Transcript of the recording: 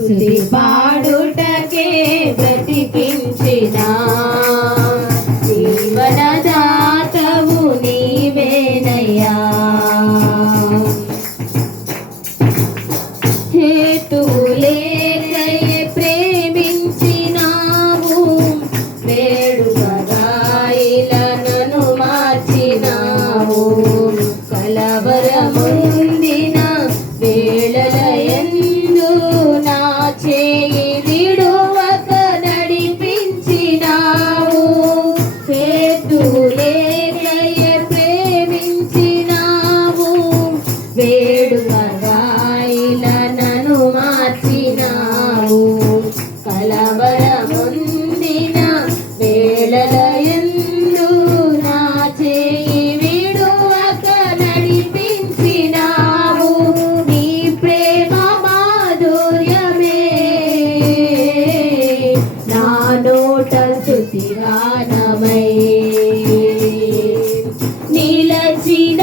స్తుతి పాడుటకే బ్రతికించిన జీవనదాతవు నీవేనయ్యా. హేతులేకయే ప్రేమించినావు, వేడుకగా ఇలా నన్ను మార్చినావు. కలవరముందిన వేళలయందు నా చేయి విడువక నడిపించినావు. హేతులేకయే ప్రేమించినావు, వేడుకగా ఇలా నన్ను మార్చినావు. కలవరముందిన వేళలయందు నా చేయి విడువక నడిపించినావు. నీ ప్రేమ మాధుర్యమే నా నోట స్తుతిగానమై నిలచిన